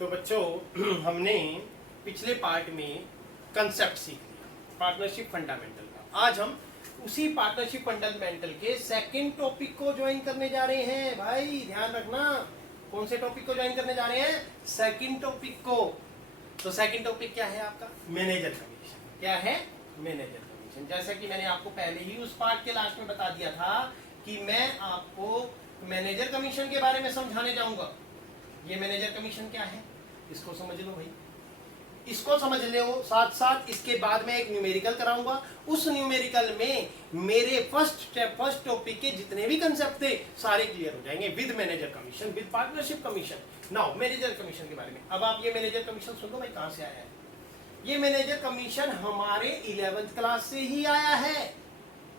तो बच्चों हमने पिछले पार्ट में कंसेप्ट सीख लिया पार्टनरशिप फंडामेंटल का। आज हम उसी पार्टनरशिप फंडामेंटल के सेकंड टॉपिक को ज्वाइन करने जा रहे हैं। भाई ध्यान रखना, कौन से टॉपिक को ज्वाइन करने जा रहे हैं? सेकंड टॉपिक को। तो सेकंड टॉपिक क्या है आपका? Manager commission. क्या है? Manager commission. जैसा कि मैंने आपको पहले ही उस पार्ट के लास्ट में बता दिया था कि मैं आपको मैनेजर कमीशन के बारे में समझाने जाऊंगा। ये मैनेजर कमीशन क्या है इसको समझ लो भाई, इसको समझ लो। साथ साथ इसके बाद में एक न्यूमेरिकल कराऊंगा। उस न्यूमेरिकल में मेरे फर्स्ट टॉपिक के जितने भी कंसेप्ट थे सारे क्लियर हो जाएंगे with manager commission, with partnership commission. Now manager commission के बारे में अब आप ये मैनेजर कमीशन सुन लो भाई, कहां से आया है ये मैनेजर कमीशन? हमारे 11th क्लास से ही आया है।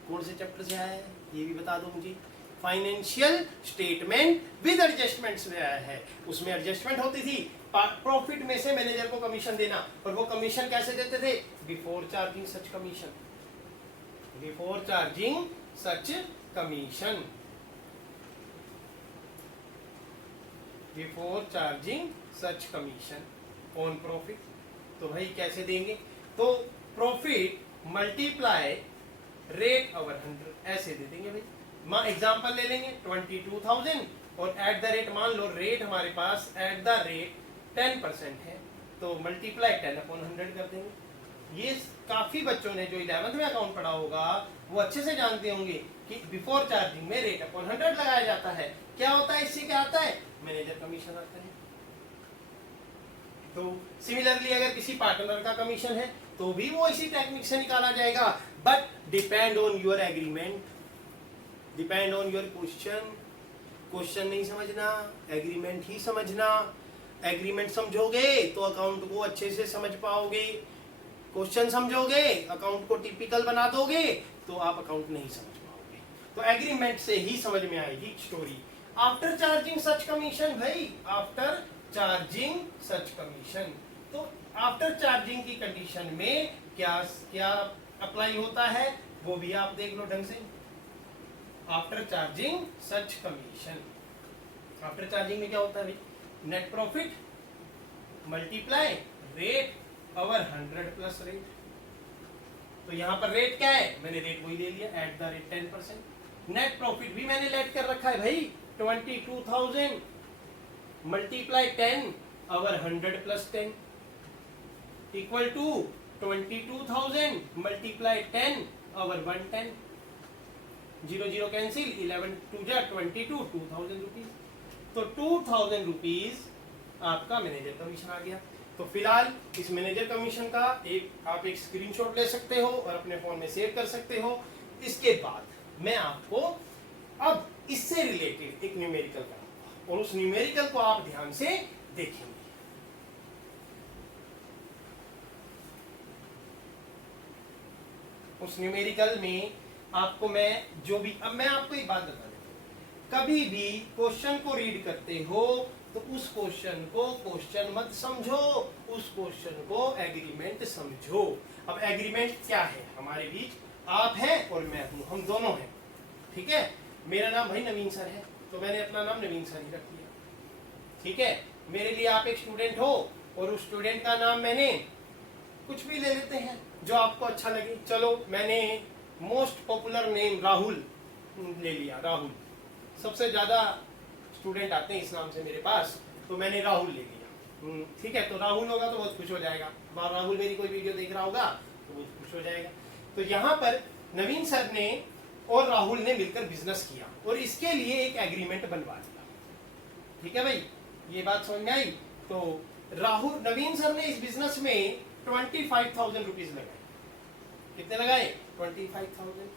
कौन से चैप्टर से आया है ये भी बता दो मुझे। फाइनेंशियल स्टेटमेंट विद एडजस्टमेंट से आया है। उसमें एडजस्टमेंट होती थी, प्रॉफिट में से मैनेजर को कमीशन देना। और वो कमीशन कैसे देते थे? Before charging such commission, before charging such commission, before charging such commission on profit. तो भाई कैसे देंगे? तो प्रॉफिट मल्टीप्लाई रेट ओवर 100 ऐसे दे देंगे भाई। एग्जांपल ले लेंगे 22,000 और एट द रेट, मान लो रेट हमारे पास एट द रेट 10% है, तो मल्टीप्लाई 10/100 कर देंगे। ये काफी बच्चों ने जो 11th में अकाउंट पढ़ा होगा वो अच्छे से जानते होंगे कि बिफोर चार्जिंग में रेट अपॉन 100 लगाया जाता है। क्या होता है? इससे क्या आता है? मैनेजर कमीशन आता है। तो सिमिलरली अगर किसी पार्टनर का कमीशन है तो भी वो इसी टेक्निक से निकाला जाएगा, but depend on your agreement, depend on your question. Question नहीं समझना, एग्रीमेंट ही समझना। एग्रीमेंट समझोगे तो अकाउंट को अच्छे से समझ पाओगे, क्वेश्चन समझोगे अकाउंट को टिपिकल बना दोगे तो आप अकाउंट नहीं समझ पाओगे। तो एग्रीमेंट से ही समझ में आएगी story. After charging such commission भाई, आफ्टर चार्जिंग सच कमीशन। तो आफ्टर चार्जिंग की कंडीशन में क्या क्या अप्लाई होता है वो भी आप देख लो ढंग से। After charging such commission, after charging में क्या होता है भाई? Net profit multiply rate over 100 plus rate. तो यहां पर रेट क्या है? मैंने रेट वही ले लिया at the rate 10%। Net profit भी मैंने लेट कर रखा है भाई 22,000 multiply 10 over 100 plus 10 equal to 22,000 multiply 10 over 110। 0 0 cancel, 11 2 जा 22, 2,000 रुपीज। तो 2,000 रुपीज आपका मैनेजर कमीशन आ गया। तो फिलहाल इस मैनेजर कमीशन का आप एक स्क्रीनशॉट ले सकते हो और अपने फोन में सेव कर सकते हो। इसके बाद मैं आपको अब इससे रिलेटेड एक न्यूमेरिकल कराऊंगा और उस न्यूमेरिकल को आप ध्यान से देखेंगे। उस न्यूमेरिकल में आपको मैं जो भी, अब मैं आपको एक बात बता देता हूं, कभी भी क्वेश्चन को रीड करते हो तो उस क्वेश्चन को क्वेश्चन मत समझो, उस क्वेश्चन को एग्रीमेंट समझो। अब एग्रीमेंट क्या है? हमारे बीच आप हैं और मैं हूं, हम दोनों हैं, ठीक है। मेरा नाम भाई नवीन सर है तो मैंने अपना नाम नवीन सर ही रख दिया, ठीक है। मेरे लिए आप एक स्टूडेंट हो और उस स्टूडेंट का नाम मैंने कुछ भी ले लेते हैं जो आपको अच्छा लगे। चलो मैंने मोस्ट पॉपुलर नेम राहुल ले लिया, राहुल। सबसे ज्यादा स्टूडेंट आते हैं इस नाम से मेरे पास, तो मैंने राहुल ले लिया, ठीक है। तो राहुल होगा तो बहुत खुश हो जाएगा, राहुल मेरी कोई वीडियो देख रहा होगा तो बहुत खुश हो जाएगा। तो यहाँ पर नवीन सर ने और राहुल ने मिलकर बिजनेस किया और इसके लिए एक एग्रीमेंट बनवा दिया, ठीक है भाई। ये बात समझ में आई? तो राहुल नवीन सर ने इस बिजनेस में 25,000 रुपीज लगाए। कितने लगाए? 25,000।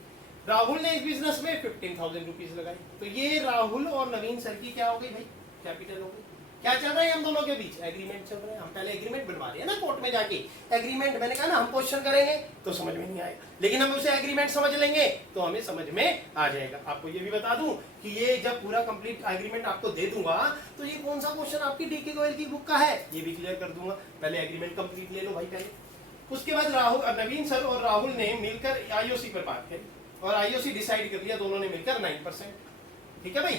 राहुल ने इस बिजनेस में 15,000 रुपीज लगाए। तो ये राहुल और नवीन सर की क्या हो गई भाई? कैपिटल हो गई। क्या चल रहा है हम दोनों के बीच? एग्रीमेंट चल रहा है। हम पहले एग्रीमेंट बनवा रहे हैं ना कोर्ट में जाके। एग्रीमेंट मैंने कहा ना, हम क्वेश्चन करेंगे तो समझ में नहीं आएगा, लेकिन हम उसे एग्रीमेंट समझ लेंगे तो हमें समझ में आ जाएगा। आपको ये भी बता दूं कि ये जब पूरा कंप्लीट एग्रीमेंट आपको दे दूंगा तो ये कौन सा क्वेश्चन आपकी डीके गोयल की बुक का है ये भी क्लियर कर दूंगा। पहले एग्रीमेंट कंप्लीट ले लो भाई पहले। उसके बाद नवीन सर और राहुल ने मिलकर आईओसी पर बात करी और आईओसी डिसाइड कर लिया दोनों ने मिलकर 9%, ठीक है भाई।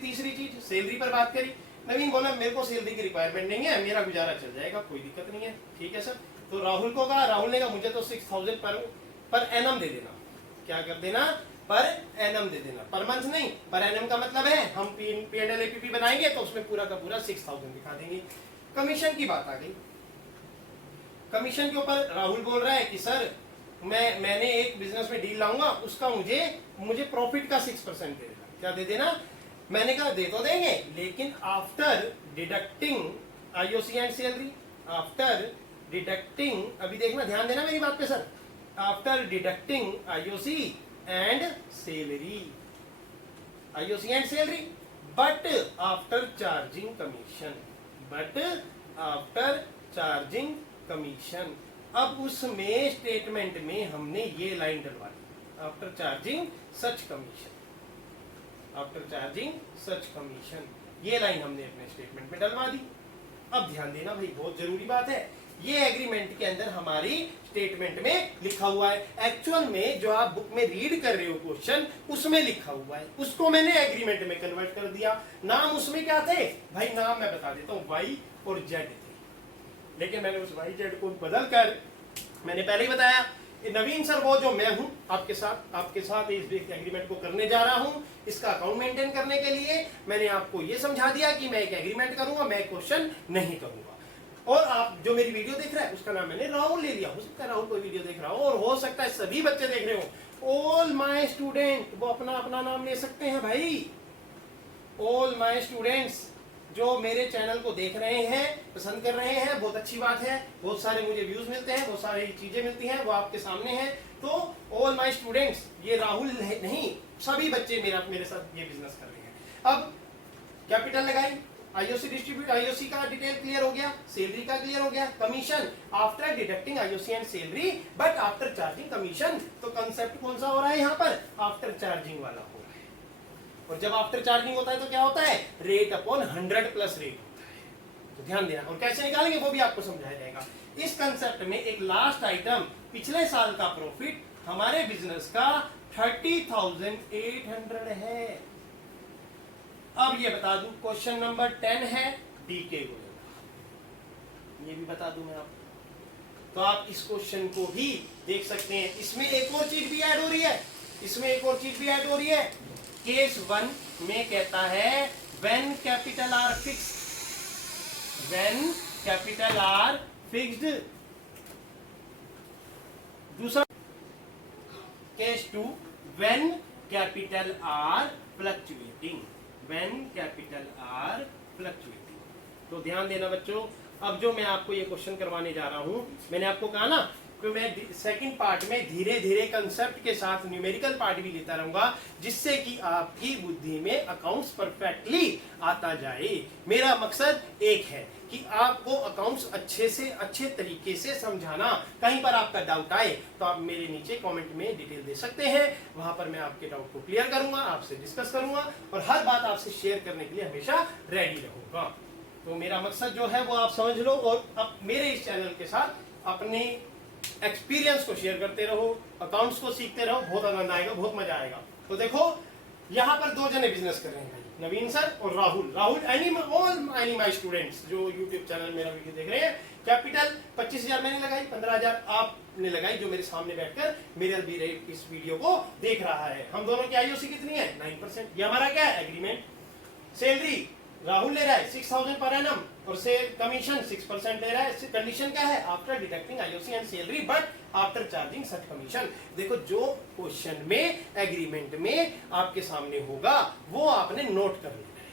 तीसरी चीज सैलरी पर बात करी। नवीन बोला मेरे को सैलरी की रिक्वायरमेंट नहीं है, मेरा गुजारा चल जाएगा, कोई दिक्कत नहीं है, ठीक है सर। तो राहुल को कहा, राहुल ने कहा मुझे तो 6000 पर एनम दे देना। क्या कर देना? पर एनम दे देना, पर मंथ नहीं। पर एनम का मतलब है हम P&L APP बनाएंगे तो उसमें पूरा का पूरा 6000 दिखा देंगे। कमीशन की बात आ गई। कमीशन के ऊपर राहुल बोल रहा है कि सर मैंने एक बिजनेस में डील लाऊंगा, उसका मुझे प्रॉफिट का 6% दे देना। क्या दे देना? मैंने कहा दे तो देंगे, लेकिन after deducting IOC and salary, after deducting, अभी देखना, ध्यान देना मेरी बात पे sir, after deducting IOC and salary, IOC and salary, but after charging commission, but after charging commission. अब उसमें स्टेटमेंट में हमने ये लाइन डलवा दी, after charging such commission, after charging such commission, ये लाइन हमने अपने स्टेटमेंट में डलवा दी। अब ध्यान देना भाई, बहुत जरूरी बात है, ये एग्रीमेंट के अंदर हमारी स्टेटमेंट में लिखा हुआ है। एक्चुअल में जो आप बुक में रीड कर रहे हो क्वेश्चन, उसमें लिखा हुआ है, उसको मैंने एग्रीमेंट में कन्वर्ट कर दिया। नाम उसमें क्या थे भाई? नाम मैं बता देता हूँ, Y और Z थे, लेकिन मैंने उस Y Z को बदल कर, मैंने पहले ही बताया, नवीन सर वो जो मैं हूं आपके साथ इस एग्रीमेंट को करने जा रहा हूं, इसका अकाउंट मेंटेन करने के लिए मैंने आपको ये समझा दिया कि मैं एक एग्रीमेंट करूंगा, मैं क्वेश्चन नहीं करूंगा। और आप जो मेरी वीडियो देख रहा है उसका नाम मैंने राहुल ले लिया, हो सकता है राहुल कोई वीडियो देख रहा हो, और हो सकता है सभी बच्चे देख रहे हो। ऑल माय स्टूडेंट, वो अपना अपना नाम ले सकते हैं भाई। ऑल माय स्टूडेंट्स जो मेरे चैनल को देख रहे हैं, पसंद कर रहे हैं, बहुत अच्छी बात है, बहुत सारे मुझे व्यूज मिलते हैं, बहुत सारी चीजें मिलती हैं, वो आपके सामने हैं। तो ऑल माय स्टूडेंट्स, ये राहुल नहीं, सभी बच्चे मेरे साथ ये बिजनेस कर रहे हैं। अब कैपिटल लगाई, IOC डिस्ट्रीब्यूट, IOC का डिटेल क्लियर हो गया, सैलरी का क्लियर हो गया, commission after deducting IOC and salary but after charging commission. तो कंसेप्ट कौन सा हो रहा है यहाँ पर? आफ्टर चार्जिंग वाला हो रहा है। और जब आफ्टर चार्जिंग होता है तो क्या होता है? रेट अपॉन 100 प्लस रेट होता है। तो ध्यान देना, और कैसे निकालेंगे वो भी आपको समझाया जाएगा। इस कंसेप्ट में एक लास्ट आइटम, पिछले साल का प्रॉफिट हमारे बिजनेस का 30,800 है। अब ये बता दूं, क्वेश्चन नंबर 10 है डीके को, ये भी बता दूं मैं आपको, तो आप इस क्वेश्चन को भी देख सकते हैं। इसमें एक और चीज भी ऐड हो रही है, इसमें एक और चीज भी ऐड हो रही है। केस 1 में कहता है when capital are fixed, when capital are fixed. दूसरा case 2 when capital are fluctuating, when capital are fluctuating. तो ध्यान देना बच्चों, अब जो मैं आपको ये क्वेश्चन करवाने जा रहा हूं, मैंने आपको कहा ना कि मैं सेकंड पार्ट में धीरे धीरे कंसेप्ट के साथ न्यूमेरिकल पार्ट भी लेता रहूंगा, जिससे कि आपकी बुद्धि में अकाउंट्स परफेक्टली आता जाए। मेरा मकसद एक है कि आपको अकाउंट्स अच्छे तरीके से समझाना। कहीं पर आपका डाउट आए तो आप मेरे नीचे कमेंट में डिटेल दे सकते हैं, वहां पर मैं आपके डाउट को क्लियर करूंगा, आपसे डिस्कस करूंगा, और हर बात आपसे शेयर करने के लिए हमेशा रेडी रहूंगा। तो मेरा मकसद जो है वो आप समझ लो, और अब मेरे इस चैनल के साथ अपने एक्सपीरियंस को शेयर करते रहो, अकाउंट्स को सीखते रहो, बहुत आनंद आएगा, बहुत मजा आएगा। तो देखो यहाँ पर 2 जने बिजनेस कर रहे हैं, नवीन सर और राहुल। ऑल माय स्टूडेंट्स जो यूट्यूब चैनल मेरा वीडियो देख रहे हैं, कैपिटल 25,000 मैंने लगाई, 15,000 आपने लगाई, जो मेरे सामने बैठकर मेरे इस वीडियो को देख रहा है। हम दोनों की IOC कितनी है? 9%। ये हमारा क्या है? एग्रीमेंट। सैलरी राहुल ले रहा है 6,000 पर एनम, और सेल कमीशन 6% ले रहा है। कंडीशन क्या है? After deducting IOC and salary but after charging such commission. देखो जो क्वेश्चन में एग्रीमेंट में आपके सामने होगा वो आपने नोट कर लेना है।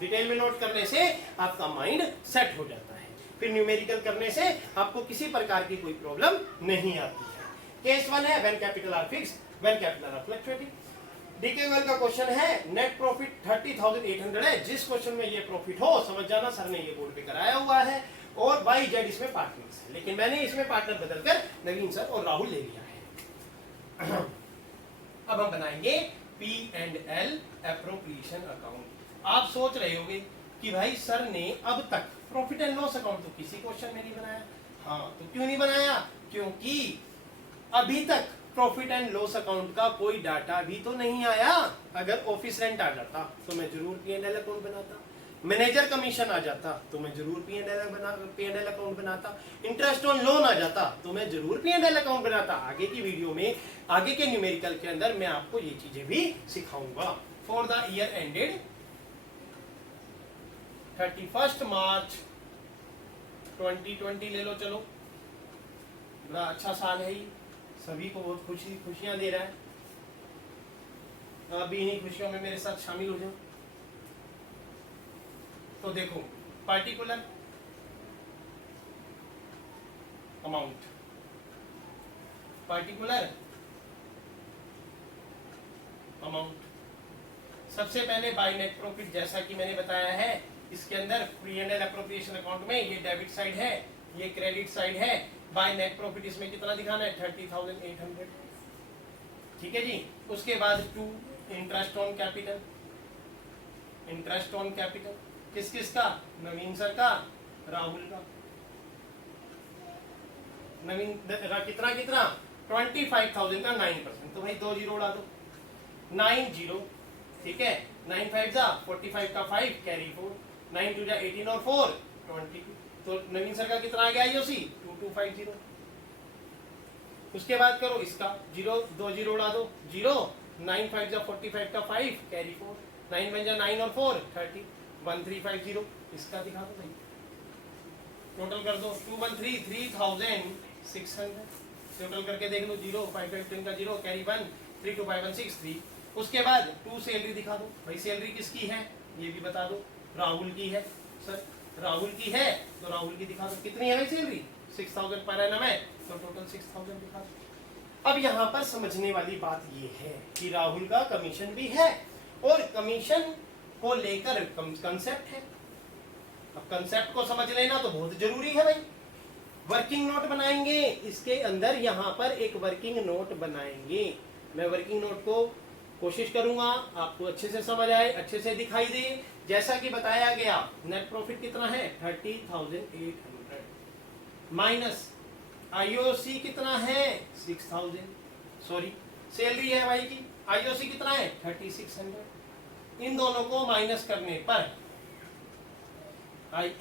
डिटेल में नोट करने से आपका माइंड सेट हो जाता है, फिर न्यूमेरिकल करने से आपको किसी प्रकार की कोई प्रॉब्लम नहीं आती है। केस 1 है when capital are fixed, when capital are fluctuating. DK का क्वेश्चन है नेट प्रॉफिट 30,800 है। जिस क्वेश्चन में ये प्रॉफिट हो समझ जाना सर ने ये बोर्ड पे कराया हुआ है, और YZ इसमें पार्टनर्स है, लेकिन मैंने इसमें पार्टनर बदलकर नवीन सर और राहुल ले लिया है। अब हम बनाएंगे P&L एप्रोप्रिएशन अकाउंट। आप सोच रहे होंगे कि भाई सर ने अब तक प्रॉफिट एंड लॉस अकाउंट तो किसी क्वेश्चन में नहीं बनाया। हाँ, तो क्यों नहीं बनाया? क्योंकि अभी तक प्रॉफिट एंड लॉस अकाउंट का कोई डाटा भी तो नहीं आया। अगर ऑफिस रेंट आ जाता तो मैं जरूर P&L अकाउंट बनाता। मैनेजर कमीशन आ जाता तो मैं जरूर P&L अकाउंट बनाता, इंटरेस्ट ऑन लोन आ जाता तो मैं जरूर P&L अकाउंट बनाता। आगे की वीडियो में, आगे के न्यूमेरिकल के अंदर मैं आपको ये चीजें भी सिखाऊंगा। फॉर द ईयर एंडेड 31 मार्च 2020 ले लो, चलो बड़ा अच्छा साल है ये, सभी को बहुत खुशियां दे रहा है। आप भी इन्हीं खुशियों में मेरे साथ शामिल हो जाओ। तो देखो, पार्टिकुलर अमाउंट, पार्टिकुलर अमाउंट, सबसे पहले बाय नेट प्रॉफिट, जैसा कि मैंने बताया है इसके अंदर P&L अप्रोप्रिएशन अकाउंट में ये डेबिट साइड है, ये क्रेडिट साइड है। बाय नेट प्रॉफिट इसमें कितना दिखाना है? 30,800, ठीक है जी। उसके बाद 2 interest on capital, interest on capital किस किस का? नवीन सर का, राहुल का। नवीन कितना कितना? 25,000 का 9%, तो भाई 2 जीरो उड़ा दो, 90, ठीक है। 9 5 जा 45 का 5 कैरी 4, 9 2 जा 18 और 4 22, तो नवीन सर का कितना आ गया IOC? 2250। उसके बाद करो इसका, 2 जीरो उड़ा दो, 0, 9 5 जा 45 का 5 कैरी 4, 9 1 जा 9 और 4 30, 1350। इसका दिखा दो भाई, टोटल कर दो, 213 3600, टोटल करके देख लो, 0 5 5 10 का 0 कैरी 1 3 2 5 1 6 3। उसके बाद 2 सैलरी दिखा दो भाई, सैलरी किसकी है ये भी बता दो। राहुल की है सर, राहुल की है तो राहुल की दिखा दो। कितनी है भाई सैलरी? 6,000 पर एनम है, तो टोटल 6,000 दिखा दो। अब यहाँ पर समझने वाली बात ये है कि राहुल का कमीशन भी है और कमीशन को लेकर कंसेप्ट है। अब कंसेप्ट को समझ लेना तो बहुत जरूरी है भाई। वर्किंग नोट बनाएंगे, इसके अंदर यहाँ पर एक वर्किंग नोट बनाएंगे। मैं वर्किंग नोट को कोशिश करूंगा आपको अच्छे से समझ आए, अच्छे से दिखाई दे। जैसा कि बताया गया, नेट प्रॉफिट कितना है? 30,800 माइनस IOC कितना है? 6,000, सॉरी सैलरी है भाई की, IOC कितना है? 3600। इन दोनों को माइनस करने पर,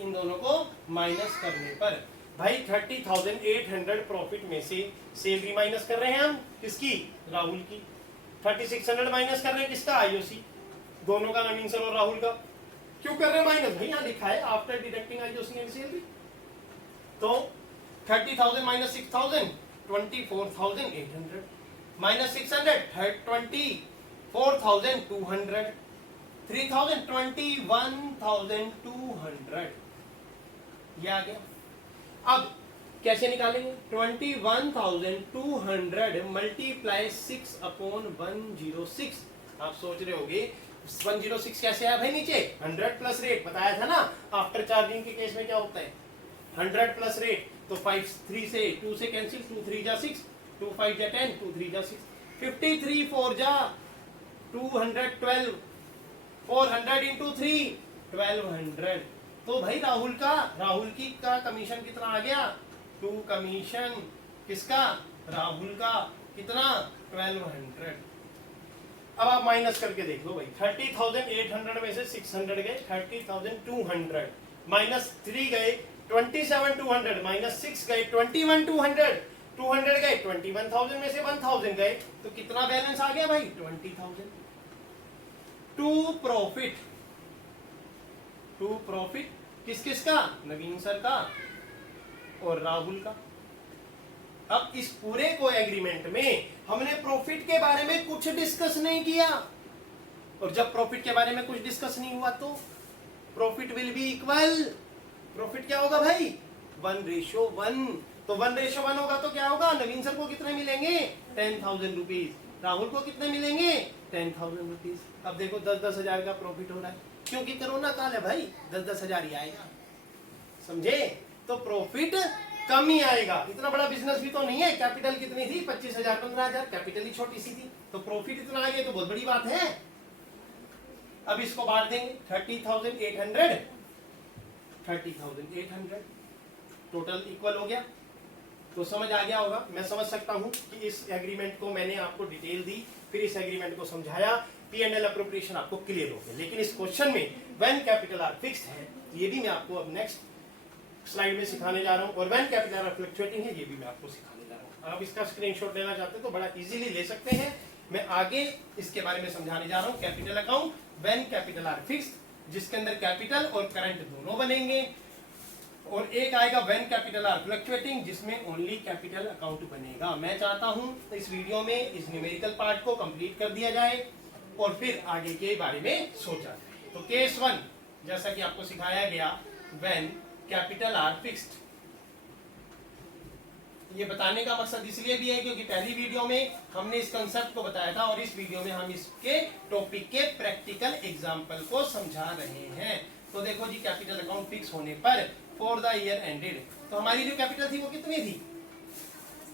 इन दोनों को माइनस करने पर भाई 30,800 प्रॉफिट में से सैलरी माइनस कर रहे हैं हम, किसकी? राहुल की। 3600 माइनस कर रहे हैं किसका? IOC, दोनों का, नवीन सर और राहुल का। क्यों कर रहे हैं माइनस? भाई यहाँ लिखा है after deducting IOC and salary. तो 30,000 माइनस 6,000 24,800 माइनस 600 24,200 3,000 21,200, ये आ गया। अब कैसे निकालेंगे? 21,200 मल्टीप्लाई 6/106। आप सोच रहे होगे 106 कैसे आया भाई नीचे? 100 प्लस रेट बताया था ना, आफ्टर चार्जिंग के केस में क्या होता है? 100 प्लस रेट, तो 5 3 से 2 से कैंसिल, 2 3 जा 6, 2 5 जा 10, 2 3 जा 6, 53 4 जा 212, 400 इंटू 3 1200। तो भाई राहुल की का कमीशन कितना आ गया? 2 कमीशन किसका? राहुल का। कितना? 1200। अब आप माइनस करके देख लो भाई, 30,800 में से 600 गए, 30,200 माइनस 3 गए 27,200 माइनस 6 गए 21,200, 200 गए 21,000 में से 1,000 गए, तो कितना बैलेंस आ गया भाई? 20,000। टू प्रॉफिट किस किस का? नवीन सर का और राहुल का। अब इस पूरे को एग्रीमेंट में हमने प्रॉफिट के बारे में कुछ डिस्कस नहीं किया, और जब प्रॉफिट के बारे में कुछ डिस्कस नहीं हुआ तो profit will be equal, profit क्या होगा भाई? 1:1। तो 1:1 होगा तो क्या होगा? नवीन सर को कितने मिलेंगे? 10,000 रुपीज, राहुल को कितने मिलेंगे? 10,000 रुपीज। अब देखो 10-10 हजार का प्रॉफिट हो रहा है, क्योंकि कोरोना काल है भाई, 10-10 हजार ही आएगा, समझे? तो प्रॉफिट कम ही आएगा। इतना बड़ा बिजनेस भी तो नहीं है। कैपिटल कितनी थी? 25,000 15,000, कैपिटल ही छोटी सी थी, तो प्रॉफिट इतना आ गया तो बहुत बड़ी बात है। अब इसको बांट देंगे, 30,800 30,800 टोटल इक्वल हो गया। तो समझ आ गया होगा, मैं समझ सकता हूं कि इस एग्रीमेंट को मैंने आपको डिटेल दी, फिर इस एग्रीमेंट को समझाया, P&L अप्रोप्रिएशन आपको क्लियर हो गया। लेकिन इस क्वेश्चन में व्हेन कैपिटल आर फिक्स्ड है, ये भी मैं आपको अब नेक्स्ट स्लाइड में सिखाने जा रहा हूँ, और व्हेन कैपिटल आर फ्लक्चुएटिंग है, ये भी मैं आपको सिखाने जा रहा हूँ। आप इसका स्क्रीनशॉट लेना चाहते हैं तो बड़ा इजीली ले सकते हैं, मैं आगे इसके बारे में समझाने जा रहा हूँ। Capital account when capital are fixed, जिसके अंदर कैपिटल और करंट दोनों बनेंगे, और एक आएगा व्हेन कैपिटल आर फ्लक्चुएटिंग, जिसमें ओनली कैपिटल अकाउंट बनेगा। मैं चाहता हूं इस वीडियो में इस न्यूमेरिकल पार्ट को कंप्लीट कर दिया जाए और फिर आगे के बारे में सोचा जाए। तो केस 1 जैसा कि आपको सिखाया गया, व्हेन कैपिटल आर फिक्स्ड, ये बताने का मकसद इसलिए भी है क्योंकि पहली वीडियो में हमने इस कंसेप्ट को बताया था, और इस वीडियो में हम इसके टॉपिक के प्रैक्टिकल एग्जांपल को समझा रहे हैं। तो देखो जी, कैपिटल अकाउंट फिक्स होने पर फॉर द ईयर एंडेड, तो हमारी जो कैपिटल थी वो कितनी थी?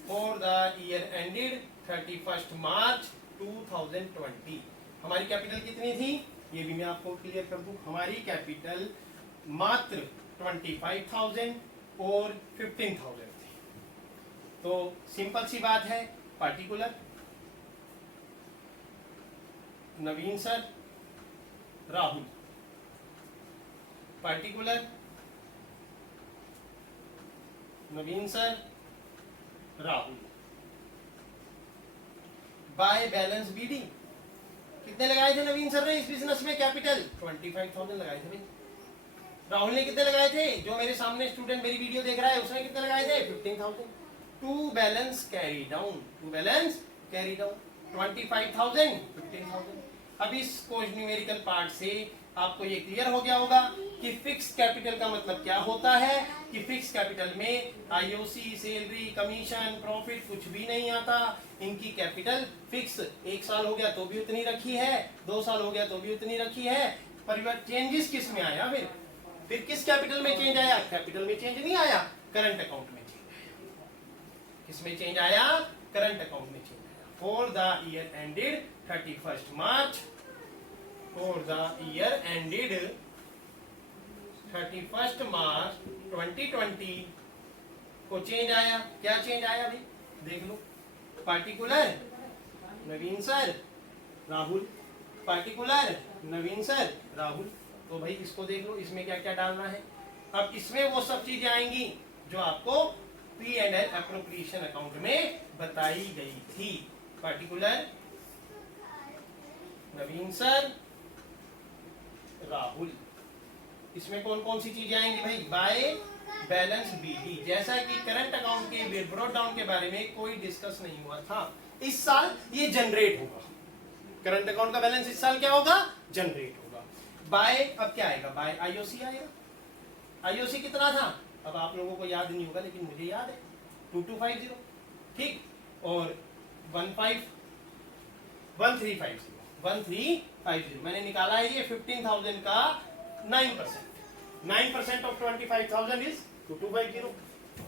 फॉर द ईयर एंडेड 31 मार्च 2020 हमारी कैपिटल कितनी थी? ये भी मैं आपको क्लियर कर दूं, हमारी कैपिटल मात्र 25,000 और 15,000 थी। तो सिंपल सी बात है, particular Naveen sir, Rahul, particular Naveen sir, Rahul, by balance BD, कितने लगाए थे नवीन सर ने इस बिजनेस में? कैपिटल 25,000 लगाए थे भाई। राहुल ने कितने लगाए थे? जो मेरे सामने स्टूडेंट मेरी वीडियो देख रहा है उसने कितने लगाए थे? 15,000। To balance carry down, to balance carry down 25,000 15,000। अब इस कोर्स न्यूमेरिकल पार्ट से आपको ये क्लियर हो गया होगा कि फिक्स कैपिटल का मतलब क्या होता है, कि फिक्स कैपिटल में आईओसी, सैलरी, कमीशन, प्रॉफिट कुछ भी नहीं आता। इनकी कैपिटल फिक्स, 1 साल हो गया तो भी उतनी रखी है, 2 साल हो गया तो भी उतनी रखी है। परिवर्तन चेंजेस किस में आया? फिर किस कैपिटल में चेंज आया? कैपिटल में चेंज नहीं आया, करंट अकाउंट में चेंज आया। किसमें चेंज आया? करंट अकाउंट में चेंज आया। For the year ended 31 March, for the year ended 31 मार्च 2020 को चेंज आया। क्या चेंज आया भाई? देख लो, particular Naveen sir, Rahul, particular Naveen sir, Rahul. तो भाई इसको देख लो, इसमें क्या क्या डालना है। अब इसमें वो सब चीजें आएंगी जो आपको P&L एप्रोप्रिएशन अकाउंट में बताई गई थी। पार्टिकुलर नवीन सर, राहुल, इसमें कौन कौन सी चीजें आएंगी भाई? बाय बैलेंस बीडी, जैसा कि करंट अकाउंट के ब्रॉट डाउन के बारे में कोई डिस्कस नहीं हुआ था, इस साल ये जनरेट होगा। करंट अकाउंट का बैलेंस इस साल क्या होगा? जनरेट होगा। बाय, अब क्या आएगा? बाय आईओसी आएगा। आईओसी कितना था? अब आप लोगों को याद नहीं होगा लेकिन मुझे याद है, 2250, ठीक, और 1350 मैंने निकाला है। ये 15,000 का 9% ऑफ 25,000 इज 2250,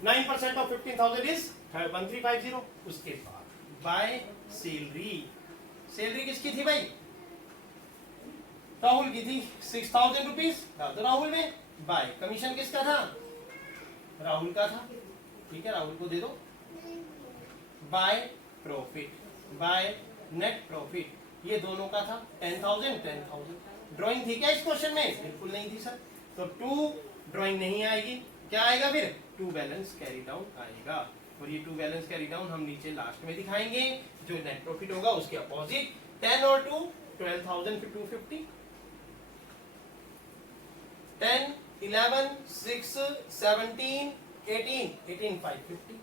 9% ऑफ 15,000 इज 1350। उसके बाद बाय सैलरी, सैलरी किसकी थी भाई? राहुल की थी, 6,000 रुपीज डाल दो राहुल में। बाय कमीशन किसका था? राहुल का था, ठीक है, राहुल को दे दो। By profit, by net profit, ये दोनों का था 10,000 10,000। ड्राइंग थी क्या इस क्वेश्चन में? बिल्कुल नहीं थी सर। तो 2 ड्राइंग नहीं आएगी, क्या आएगा फिर? 2 बैलेंस कैरी डाउन आएगा, और ये 2 बैलेंस कैरी डाउन हम नीचे लास्ट में दिखाएंगे। जो नेट प्रॉफिट होगा उसके अपोजिट 10 और 2 12,000 फिर 250, 10 11 6 17 18 18 550,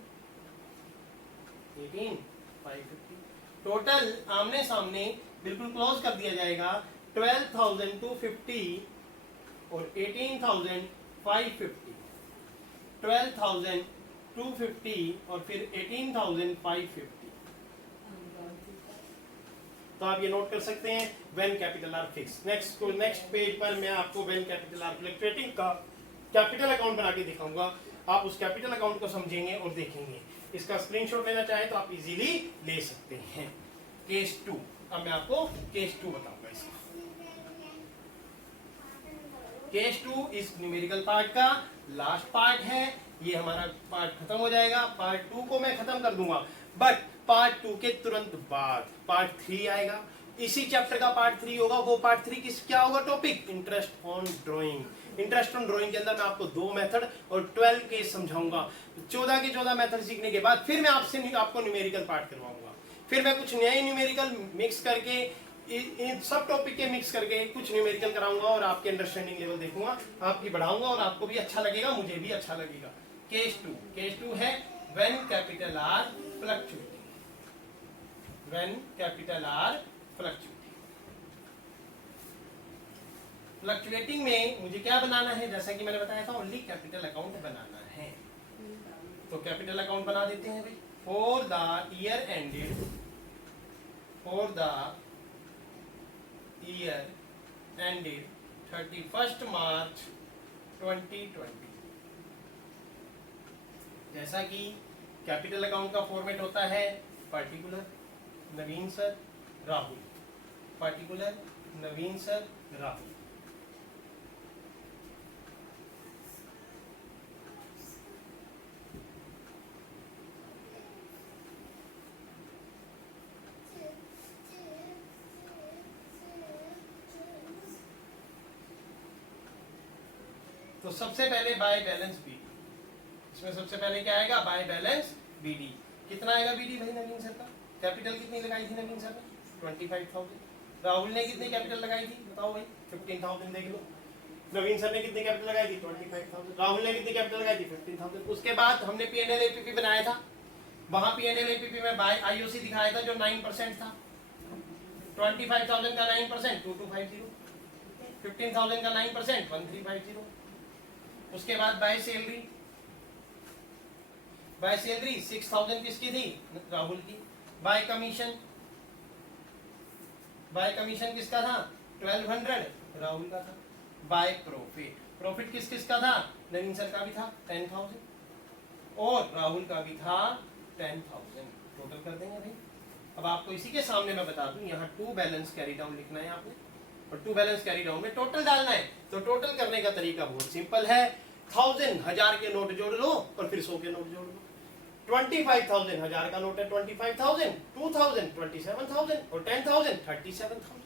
18 550। टोटल आमने सामने बिल्कुल क्लोज कर दिया जाएगा, 12,250 और 18,550, 12,250 और फिर 18,550। तो आप ये नोट कर सकते हैं, when capital are fix. Next page पर मैं आपको व्हेन कैपिटल आर फ्लक्चुएटिंग का कैपिटल अकाउंट बना के दिखाऊंगा। आप उस कैपिटल अकाउंट को समझेंगे और देखेंगे। इसका स्क्रीनशॉट लेना चाहे तो आप इजीली ले सकते हैं। केस 2, अब मैं आपको केस 2 बताऊंगा। इसका केस 2 इस न्यूमेरिकल पार्ट का लास्ट पार्ट है। ये हमारा पार्ट खत्म हो जाएगा, पार्ट 2 को मैं खत्म कर दूंगा, बट पार्ट 2 के तुरंत बाद पार्ट 3 आएगा। इसी चैप्टर का पार्ट 3 होगा। वो पार्ट 3 किस क्या होगा topic? Interest on drawing. Interest on drawing के अंदर मैं आपको 2 मेथड और 12 केस समझाऊंगा। 14 के 14 मेथड सीखने के बाद फिर मैं आपको न्यूमेरिकल पार्ट करवाऊंगा। फिर मैं कुछ नए न्यूमेरिकल मिक्स करके इन सब टॉपिक के मिक्स करके कुछ न्यूमेरिकल कराऊंगा और आपके अंडरस्टैंडिंग लेवल देखूंगा, आपकी बढ़ाऊंगा और आपको भी अच्छा लगेगा, मुझे भी अच्छा लगेगा। केस 2 है when capital are fluctuating. When capital are fluctuating. Fluctuating में मुझे क्या बनाना है? जैसा कि मैंने बताया था, ओनली कैपिटल अकाउंट बनाना है। तो कैपिटल अकाउंट बना देते हैं भाई। For the year ended, for the year ended 31 मार्च 2020। जैसा कि कैपिटल अकाउंट का फॉर्मेट होता है पर्टिकुलर नवीन सर राहुल, पर्टिकुलर नवीन सर राहुल। तो सबसे पहले बाय बैलेंस बीडी। इसमें सबसे पहले क्या आएगा? By balance BD. कितना आएगा बीडी भाई नवीन सर का? कैपिटल कितनी लगाई थी नवीन सर ने? 25,000। राहुल ने कितनी कैपिटल लगाई थी बताओ भाई? 15,000 देख लो। नवीन सर ने कितनी कैपिटल लगाई थी? 25,000। राहुल ने कितनी कैपिटल लगाई थी? 15,000। उसके बाद हमने पीएनएल एपीपी बनाया था। वहां पीएनएल एपीपी में बाय आईओसी दिखाया था जो 9% था। 25,000 का 9% 2250, 15,000 का 9% 1350। उसके बाद बाय सैलरी, बाय सैलरी 6,000 किसकी थी? राहुल की। बाय कमीशन, बाय कमीशन किसका था? 1200 राहुल का था। बाय प्रॉफिट, प्रॉफिट किस किस का था? नवीन सर का भी था 10,000 और राहुल का भी था 10,000। टोटल कर देंगे भाई। अब आपको इसी के सामने मैं बता दूं, यहाँ 2 बैलेंस कैरी डाउन लिखना है आपने और 2 बैलेंस कैरी डाउन में टोटल डालना है। तो टोटल करने का तरीका बहुत सिंपल है। 1000 1000 के नोट जोड़ लो और फिर 100 के नोट जोड़ लो। 25,000 1000 का नोट है 25,000, 2000 27,000 और 10,000 37,000।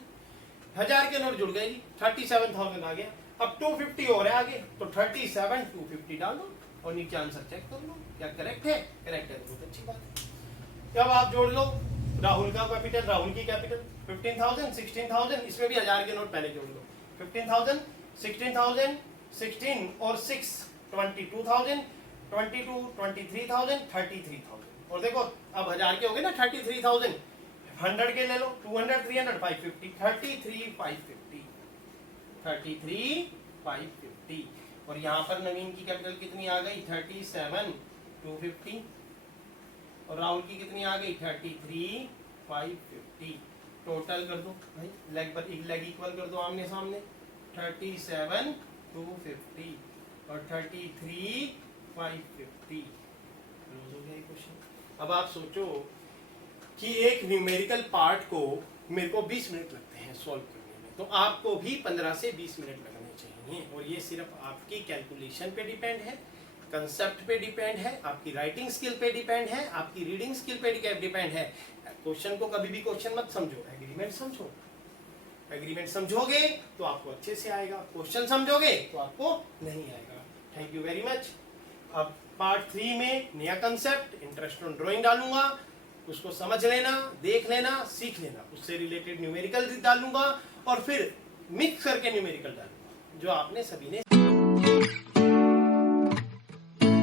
1000 के नोट जुड़ गए जी, 37,000 आ गया। अब 250 और है आगे, तो 37 250 डालो और नीचे आंसर चेक कर लो क्या करेक्ट है। करेक्ट है तो बहुत अच्छी बात है। अब आप जोड़ लो राहुल का कैपिटल, राहुल की कैपिटल 15,000 16,000, इसमें भी 1000 के नोट पहले जोड़ लो। 15,000 16,000 16 और 6 22,000 22 23,000 33,000। और देखो अब 1000 के हो गए ना 33,000। 100 के ले लो 200 300 550 33,550 33,550। और यहाँ पर नवीन की कैपिटल कितनी आ गई? 37,250 और राहुल की कितनी आ गई? 33,550। टोटल कर दो भाई, लेग इक्वल कर दो आमने सामने। 37,250 और 33,550 क्लोज हो गया क्वेश्चन। अब आप सोचो कि एक न्यूमेरिकल पार्ट को मेरे को 20 मिनट लगते हैं सॉल्व करने में, तो आपको भी 15 से 20 मिनट लगने चाहिए। और ये सिर्फ आपकी कैलकुलेशन पे डिपेंड है, कंसेप्ट पे डिपेंड है, आपकी राइटिंग स्किल पे डिपेंड है, आपकी रीडिंग स्किल पे डिपेंड है। क्वेश्चन को कभी भी क्वेश्चन मत समझो, एग्रीमेंट समझो। एग्रीमेंट समझोगे तो आपको अच्छे से आएगा, क्वेश्चन समझोगे तो आपको नहीं आएगा। Thank you very much. अब पार्ट 3 में नया कंसेप्ट इंटरेस्ट ऑन ड्राइंग डालूंगा, उसको समझ लेना, देख लेना, सीख लेना, उससे रिलेटेड न्यूमेरिकल डालूंगा और फिर मिक्स करके न्यूमेरिकल डालूंगा जो आपने सभी ने